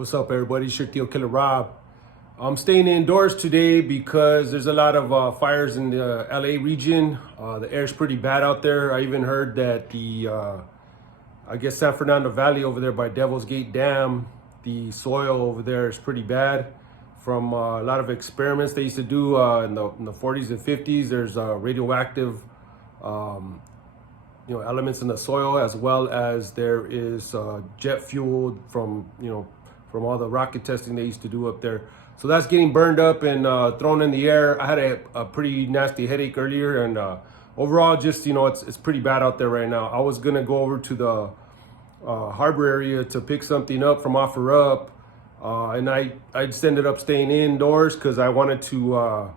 What's up, everybody? It's your Theo Killer Rob. I'm staying indoors today because there's a lot of fires in the LA region. The air's pretty bad out there. I even heard that I guess San Fernando Valley over there by Devil's Gate Dam, the soil over there is pretty bad. From a lot of experiments they used to do in the 40s and 50s, there's radioactive elements in the soil, as well as there is jet fuel from from all the rocket testing they used to do up there. So that's getting burned up and thrown in the air. I had a pretty nasty headache earlier, and overall, just it's pretty bad out there right now. I was gonna go over to the harbor area to pick something up from OfferUp, and I just ended up staying indoors because I wanted to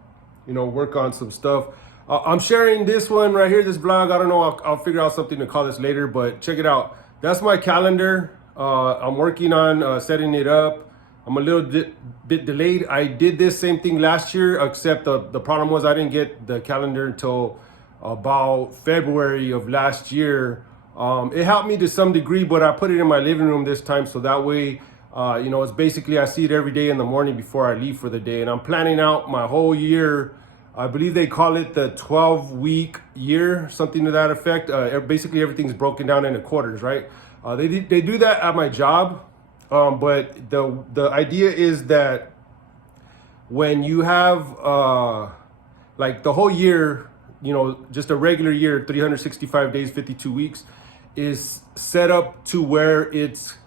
work on some stuff. I'm sharing this one right here, this vlog. I don't know, I'll figure out something to call this later, but check it out. That's my calendar. I'm working on setting it up. I'm a little bit delayed. I did this same thing last year, except the problem was I didn't get the calendar until about February of last year. It helped me to some degree, but I put it in my living room this time, so that way, it's basically I see it every day in the morning before I leave for the day, and I'm planning out my whole year. I believe they call it the 12-week year, something to that effect. Basically, everything's broken down into quarters, right? They do that at my job, but the idea is that when you have like the whole year, just a regular year, 365 days, 52 weeks, is set up to where it's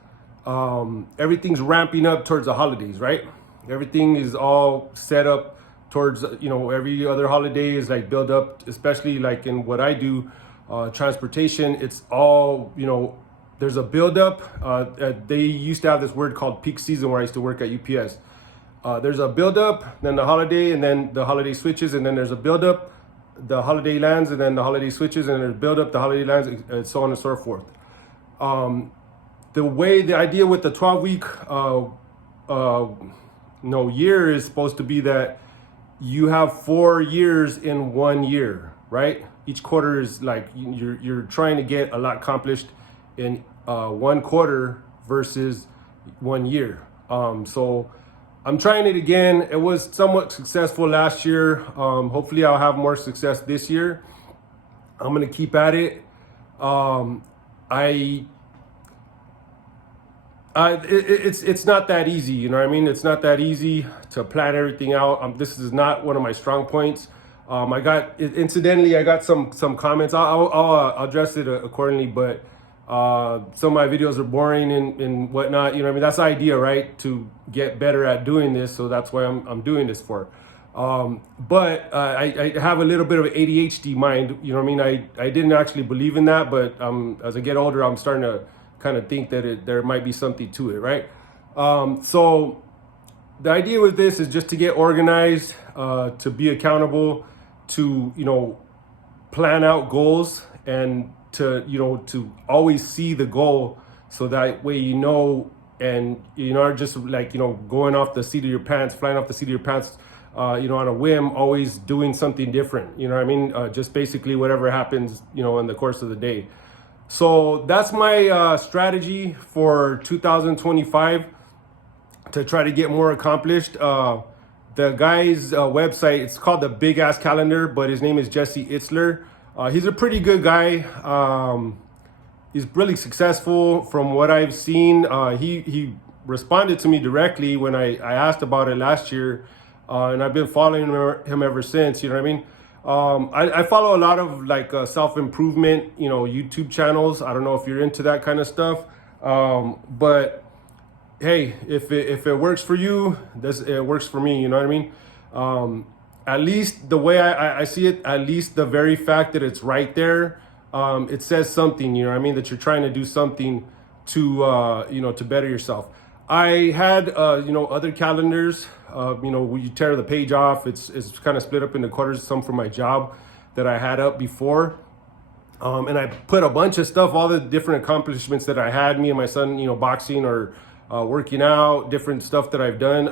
everything's ramping up towards the holidays, right? Everything is all set up towards every other holiday is like build up, especially like in what I do, transportation. It's all there's a buildup. They used to have this word called peak season where I used to work at UPS. There's a buildup, then the holiday, and then the holiday switches, and then there's a buildup, the holiday lands, and then the holiday switches, and there's buildup, the holiday lands, and so on and so forth. The idea with the 12-week year is supposed to be that you have 4 years in 1 year, right? Each quarter is like you're trying to get a lot accomplished in 1 quarter versus 1 year. So I'm trying it again. It was somewhat successful last year. Hopefully I'll have more success this year. I'm gonna keep at it. It's not that easy, you know what I mean? It's not that easy to plan everything out. This is not one of my strong points. I got some comments. I'll address it accordingly, but some of my videos are boring and whatnot. You know what I mean? That's the idea, right? To get better at doing this. So that's why I'm doing this for. But I have a little bit of an ADHD mind. You know what I mean? I didn't actually believe in that, but as I get older, I'm starting to kind of think that there might be something to it, right? So the idea with this is just to get organized, to be accountable, to plan out goals, and to always see the goal, so that way and you're not just like going off the seat of your pants, flying off the seat of your pants, on a whim, always doing something different. You know what I mean? Just basically whatever happens, in the course of the day. So that's my strategy for 2025 to try to get more accomplished. The guy's website, it's called the Big Ass Calendar, but his name is Jesse Itzler. He's a pretty good guy. He's really successful from what I've seen. He responded to me directly when I asked about it last year, and I've been following him ever since. You know what I mean? I follow a lot of like self-improvement, YouTube channels. I don't know if you're into that kind of stuff, but hey, if it works for you, it works for me. You know what I mean? At least the way I see it, at least the very fact that it's right there, it says something. You know what I mean? That you're trying to do something to to better yourself. I had other calendars. You tear the page off. It's kind of split up into quarters. Some from my job that I had up before, and I put a bunch of stuff, all the different accomplishments that I had. Me and my son, boxing or working out, different stuff that I've done.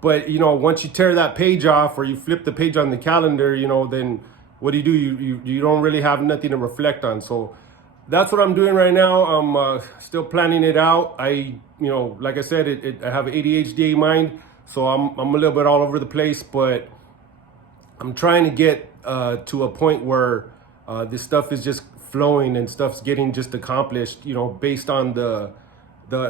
But once you tear that page off, or you flip the page on the calendar, then what do? You don't really have nothing to reflect on. So that's what I'm doing right now. I'm still planning it out. Like I said, I have an ADHD mind, so I'm a little bit all over the place, but I'm trying to get to a point where this stuff is just flowing and stuff's getting just accomplished, based on the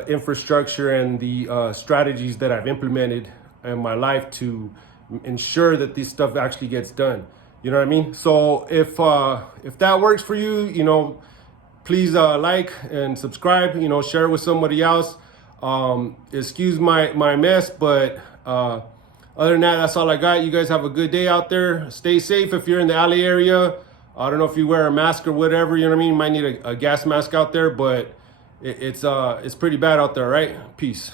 infrastructure and the strategies that I've implemented in my life to ensure that this stuff actually gets done. You know what I mean? So if that works for you, please like and subscribe. Share it with somebody else. Excuse my mess, but other than that, that's all I got. You guys have a good day out there. Stay safe if you're in the alley area. I don't know if you wear a mask or whatever. You know what I mean? You might need a gas mask out there, but it's pretty bad out there, right? Peace.